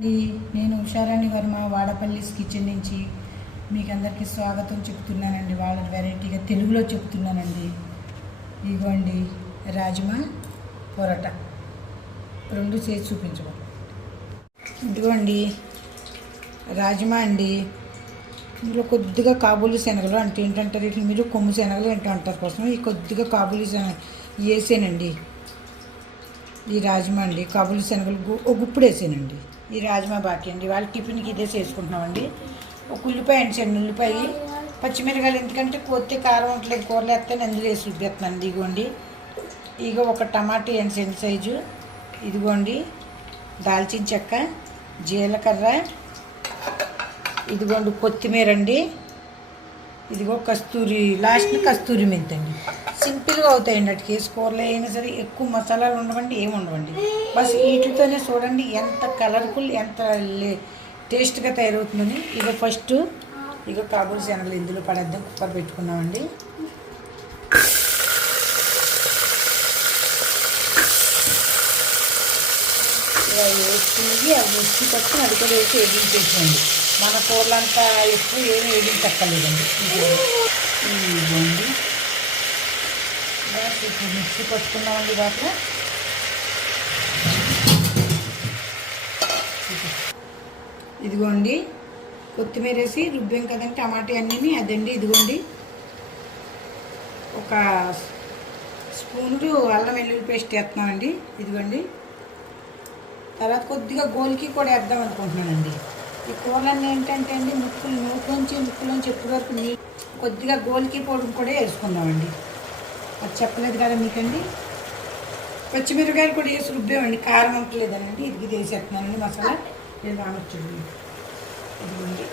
నేను ఉషారాణి వర్మ వాడపల్లిస్ కిచెన్ నుంచి మీకు అందరికీ స్వాగతం చెప్తున్నానండి. వాళ్ళ వెరైటీగా తెలుగులో చెప్తున్నానండి. ఇదిగోండి రాజ్మా పొరట. రెండు చేసి చూపించబో ఇదిగోండి రాజ్మా అండి. ఇందులో కొద్దిగా కాబూలి శనగలు అంటే ఏంటంటారు? వీటిని మీరు కొమ్ము శనగలు ఏంటో అంటారు. కోసం ఈ కొద్దిగా కాబూలి శనగ వేసానండి. ఈ రాజ్మా అండి కాబూలి శనగలు గు- ఒక గుప్పుడు వేసానండి. ఈ రాజ్మా బాకీ అండి. వాళ్ళ టిఫిన్కి ఇదే చేసుకుంటున్నామండి. ఒక ఉల్లిపాయ అండి చిన్న ఉల్లిపాయ. పచ్చిమిరకాయలు ఎందుకంటే కొత్తి కారం ఉంటలేదు కూరలు వేస్తాను అందులో వేసి ఉబ్బేస్తున్నాను ఇదిగోండి. ఇగో ఒక టమాటా అండి చిన్న సైజు. ఇదిగోండి. దాల్చిన చెక్క జీలకర్ర. ఇదిగోండి కొత్తిమీర అండి. ఇదిగో కస్తూరి లాస్ట్ కస్తూరి మెంతండి. సింపుల్గా అవుతాయండి అటు కేసు కూరలో అయినా సరే ఎక్కువ మసాలాలు ఉండవండి ఏమి ఉండవండి. బస్ వీటితోనే చూడండి ఎంత కలర్ఫుల్ ఎంత లే- టేస్ట్గా తయారవుతుందని. ఇక ఫస్ట్ ఇక కాబూల్ శనగలు ఇందులో పడేద్దాం కుక్కర్ పెట్టుకున్నామండి. ఇలా వేసుకుని అవి మిక్సీ పట్టుకుని అది కూడా వేసి వేగించేసేయండి మన కూరలంతా ఎక్కువ ఏమి వేగించక్కర్లేదండి ఇదిగోండి. ఇలా ఇప్పుడు మిక్సీ పట్టుకున్నామండి దాకా ఇదిగోండి. కొత్తిమీర వేసి రుబ్బాం కదండి టమాటా అన్నీ అదండి ఇదిగోండి. ఒక స్పూన్ అల్లం వెల్లుల్లి పేస్ట్ వేస్తున్నామండి ఇదిగోండి. తర్వాత కొద్దిగా గోలికి కూడా వేద్దాం అనుకుంటున్నానండి. ఈ కూరలన్నీ ఏంటంటే అండి ముక్కులు నోట్లోంచి ముక్కులోంచి ఎప్పటి వరకు నీ కొద్దిగా గోలికి పొడి కూడా వేసుకుందామండి. అది చెప్పలేదు కదా మీకండి? పచ్చిమిరకాయలు కూడా వేసి రుబ్బేవండి కారం అంటలేదనండి ఇది వేసేస్తున్నానండి మసాలా. నేను రానొచ్చండి. ఇదిగోండి.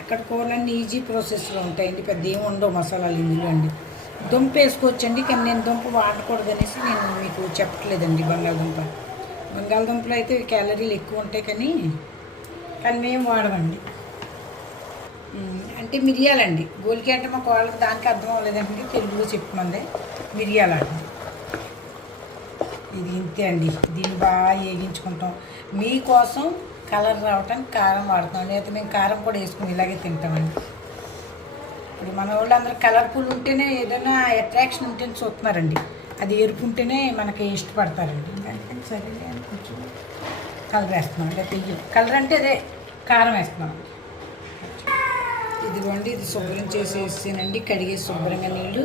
అక్కడ కూరలన్నీ ఈజీ ప్రాసెస్లో ఉంటాయండి పెద్ద ఏమి ఉండవు మసాలాలు ఇందులో అండి. దుంప వేసుకోవచ్చండి కానీ నేను దుంప వాడకూడదనేసి నేను మీకు చెప్పట్లేదండి బంగాళదుంప. బంగాళదుంపలు అయితే క్యాలరీలు ఎక్కువ ఉంటాయి కానీ కానీ మేము వాడమండి. అంటే మిరియాలండి. గోలికి అంటే మా కోళ్ళకి దానికి అర్థం అవ్వలేదండి. తెలుగులో చెప్పమంది. మిరియాలండి. ఇది ఇంతే అండి. దీన్ని బాగా వేగించుకుంటాం. మీకోసం కలర్ రావటానికి కారం వాడతాం. లేకపోతే మేము కారం కూడా వేసుకుని ఇలాగే తింటామండి. ఇప్పుడు మన వాళ్ళందరూ కలర్ఫుల్ ఉంటేనే ఏదైనా అట్రాక్షన్ ఉంటేనే చూస్తున్నారండి. అది ఏరుకుంటేనే మనకి ఇష్టపడతారండి. అందుకని సరే అని కొంచెం కలర్ వేస్తున్నాం. అంటే తెయ్యం కలర్ అంటే అదే కారం వేస్తున్నాం. ఇదిగోండి ఇది శుభ్రం చేసి వేసానండి కడిగేసి శుభ్రంగా నీళ్ళు.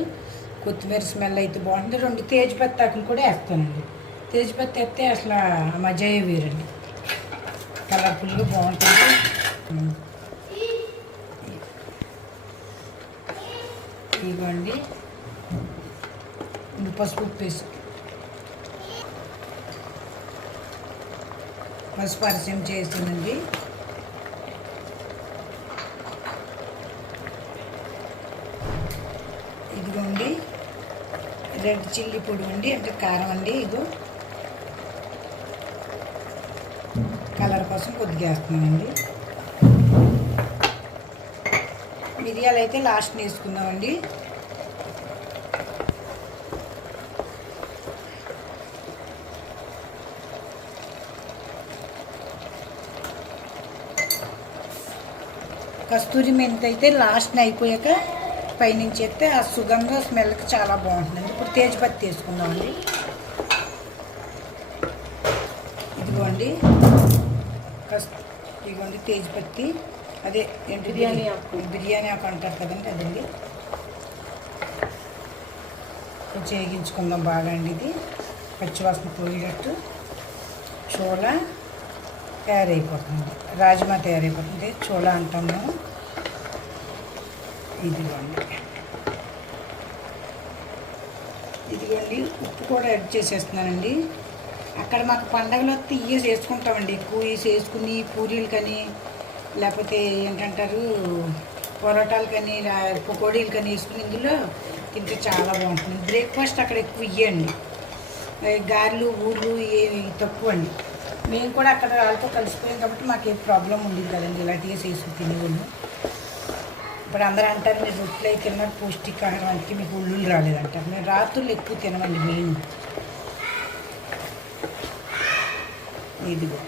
కొత్తిమీర స్మెల్ అయితే బాగుంటుంది రెండు తేజ్పత్తి ఆకులు కూడా వేస్తానండి. తేజ్పత్తి వేస్తే అసలు మజాయే వేరండి. కలర్ఫుల్గా బాగుంటుంది. ఇదిగోండి. పసుపు పేస్ట్ పసుపు పరిచయం చేసానండి ఇదిగోండి రెడ్ చిల్లీ పొడి అండి అంటే కారం అండి ఇదో. కలర్ కోసం కొద్దిగా వేస్తున్నామండి మిరియాలు అయితే లాస్ట్ వేసుకుందామండి. కస్తూరి మెంతి అయితే లాస్ట్ అయిపోయాక పైనుంచి ఎత్తే ఆ సుగంధ స్మెల్కి చాలా బాగుంటుందండి ఇప్పుడు తేజ్పత్తి వేసుకుందామండి ఇదిగోండి. కస్ ఇదిగోండి తేజ్పత్తి. అదే ఏంటి బిర్యానీ ఆకు. బిర్యానీ ఆకు అంటారు కదండి అదండి. కొంచెం వేగించుకుందాం బాగా అండి ఇది. పచ్చివాసన పోయేటట్టు చోళ తయారైపోతుంది. రాజ్మా తయారైపోతుంది. చోళ అంటాం మేము. ఇదిగోండి ఇదిగోండి ఉప్పు కూడా యాడ్ చేసేస్తున్నానండి. అక్కడ మాకు పండుగలు వస్తే ఇవే చేసుకుంటామండి. ఎక్కువ చేసుకుని పూరీలు కానీ లేకపోతే ఏంటంటారు పొరోటాలు కానీ పకోడీలు కానీ వేసుకుని ఇందులో తింటే చాలా బాగుంటుంది. బ్రేక్ఫాస్ట్ అక్కడ ఎక్కువ ఇవ్వండి గారెలు ఊర్లు ఏవి తక్కువ అండి. మేము కూడా అక్కడ వాళ్ళతో కలిసిపోయాం కాబట్టి మాకు ఏ ప్రాబ్లం ఉండేది కదండి. ఇలాంటివి చేసుకుని తినేవాళ్ళు. ఇప్పుడు అందరూ అంటారు మీరు రొట్టెలు అయితే తిన్నారు పౌష్టికాహారం అందుకే మీకు ఉల్లులు రాలేదంటారు మేము రాత్రులు ఎక్కువ తినమండి మెయిన్. ఇదిగో.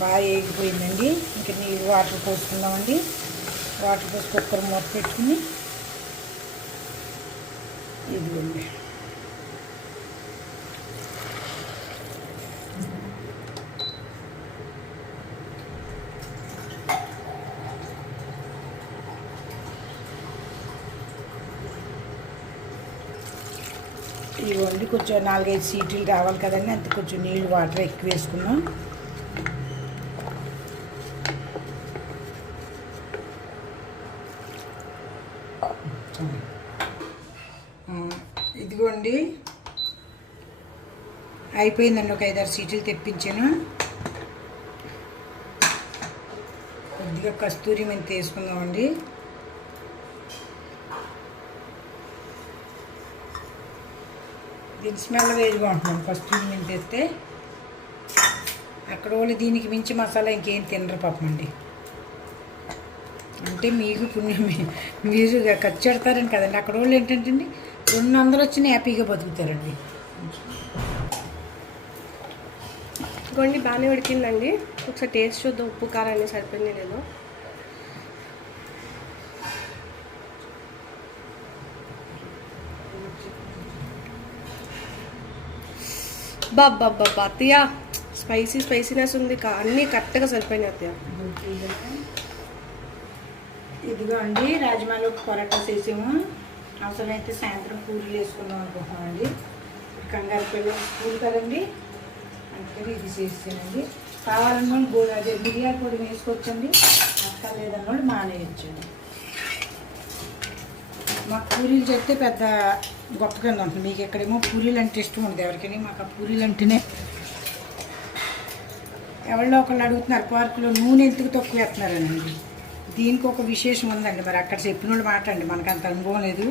బాగా వేగిపోయిందండి ఇంకా నీళ్ళు వాటర్ పోసుకుందామండి. వాటర్ పోసి కుక్కర్ మూత పెట్టుకుని ఇదిగోండి. ఇవ్వండి కొంచెం నాలుగైదు సీట్లు రావాలి కదండి అంత కొంచెం నీళ్ళు వాటర్ ఎక్కువ వేసుకున్నాం ఇదిగోండి. అయిపోయిందండి ఒక ఐదారు సీట్లు తెప్పించాను. కొద్దిగా కస్తూరి మెంతి వేసుకుందామండి. దీని స్మెల్ వేరుగా ఉంటున్నాను ఫస్ట్ మేము తెస్తే అక్కడ వాళ్ళు దీనికి మించి మసాలా ఇంకేం తినరు పాపం అండి. అంటే మీకు పుణ్యం మీరు ఖర్చు పెడతారని కదండి. అక్కడ వాళ్ళు ఏంటంటే అండి రెండు వందలు వచ్చిన హ్యాపీగా బతుకుతారండి. కొన్ని బాగానే ఉడికిందండి. ఒకసారి టేస్ట్ చూద్దాం ఉప్పు కారం సరిపోయింది నేను బాబ్బా అత్తయ్య స్పైసీ స్పైసీనెస్ ఉంది కా- అన్నీ కరెక్ట్గా సరిపోయినాయి అత్తయ్య. ఇదిగో అండి రాజమాలో పొరాటాస్ వేసాము అవసరమైతే సాయంత్రం పూరీలు వేసుకుందాం అనుకుంటున్నామండి. కంగారు పిల్లలు స్కూల్ కదండి? అందుకని ఇది చేసానండి కావాలన్నోళ్ళు గోడ అదే మిరియాల పొడి వేసుకోవచ్చండి. అక్క లేదన్నోళ్ళు మానేయచ్చండి. మాకు పూరీలు చెప్తే పెద్ద గొప్ప కింద ఉంటుంది మీకు ఎక్కడేమో పూరీలు అంటే ఇష్టం ఉండదు ఎవరికైనా. మాకు ఆ పూరీలు అంటేనే ఎవరిలో ఒకళ్ళు అడుగుతున్నారు పార్కులో నూనె ఎందుకు తక్కువ వేస్తున్నారనండి దీనికి ఒక విశేషం ఉందండి. మరి అక్కడ చెప్పిన వాళ్ళు మాట అండి మనకు అంత అనుభవం లేదు.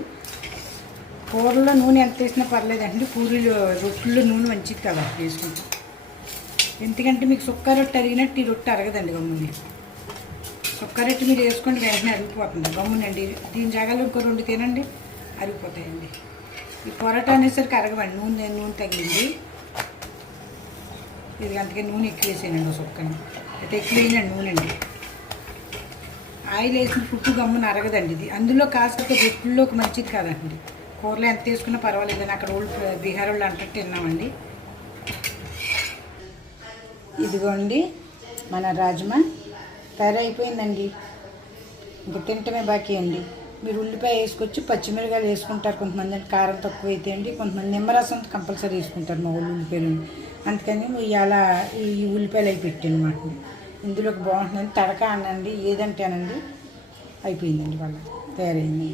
కూరలో నూనె ఎంత వేసినా పర్లేదండి. పూరీలు రొట్టెల్లో నూనె మంచిది కదా వేసుకుంటాం. ఎందుకంటే మీకు సుక్క రొట్టె అరిగినట్టు ఈ రొట్టె అరగదండి గమ్ముని. సుక్క రొట్టె మీరు వేసుకోండి వెంటనే అరిగిపోతుంది. గమ్మునండి. దీని జాగాలో ఇంకో రెండు తినండి. అరిగిపోతాయండి. ఈ పొరటా అనేసరికి అరగవండి నూనె నూనె తగిలింది. ఇది అందుకే నూనె ఎక్కువ వేసానండి సుక్కని. అయితే ఎక్కువ వేయండి నూనె అండి. ఆయిల్ వేసిన పుట్టు గమ్మున అరగదండి ఇది. అందులో కాస్త రొట్టెల్లోకి మంచిది కాదండి. కూరలో ఎంత వేసుకున్నా పర్వాలేదని అక్కడ ఓల్డ్ బీహార్ వాళ్ళు అంటే తిన్నామండి. ఇదిగోండి మన రాజ్మా. తయారైపోయిందండి. ఇంక తింటమే బాకీ అండి. మీరు ఉల్లిపాయ వేసుకొచ్చి పచ్చిమిరకాయలు వేసుకుంటారు. కొంతమంది అంటే కారం తక్కువ అయితే అండి కొంతమంది నిమ్మరసం కంపల్సరీ వేసుకుంటారు మా వాళ్ళు ఉల్లిపాయలు అందుకని ఇవాళ ఈ ఉల్లిపాయలు అవి పెట్టానమాట. ఇందులోకి బాగుంటుందండి తడక అనండి ఏదంటేనండి అయిపోయిందండి వాళ్ళ తయారైంది.